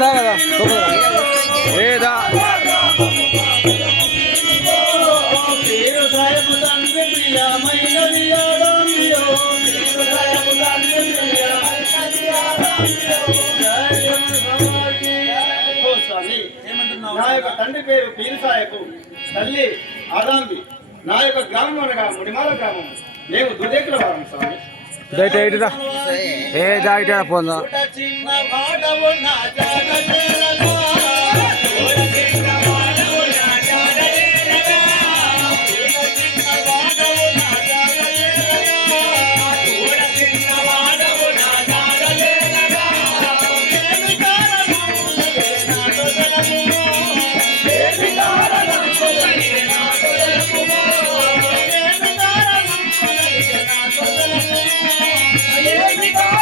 దా కదా ఏ దా నా యొక్క తండ్రి పేరు పీర్ సాహెబు, తల్లి ఆదాంబి. నా యొక్క గ్రామం అనగా ముడిమాల గ్రామం. మేము దుర్దేకుల వారం స్వామి. దయచేయిరా ఏ దాయిట పోందా Hey,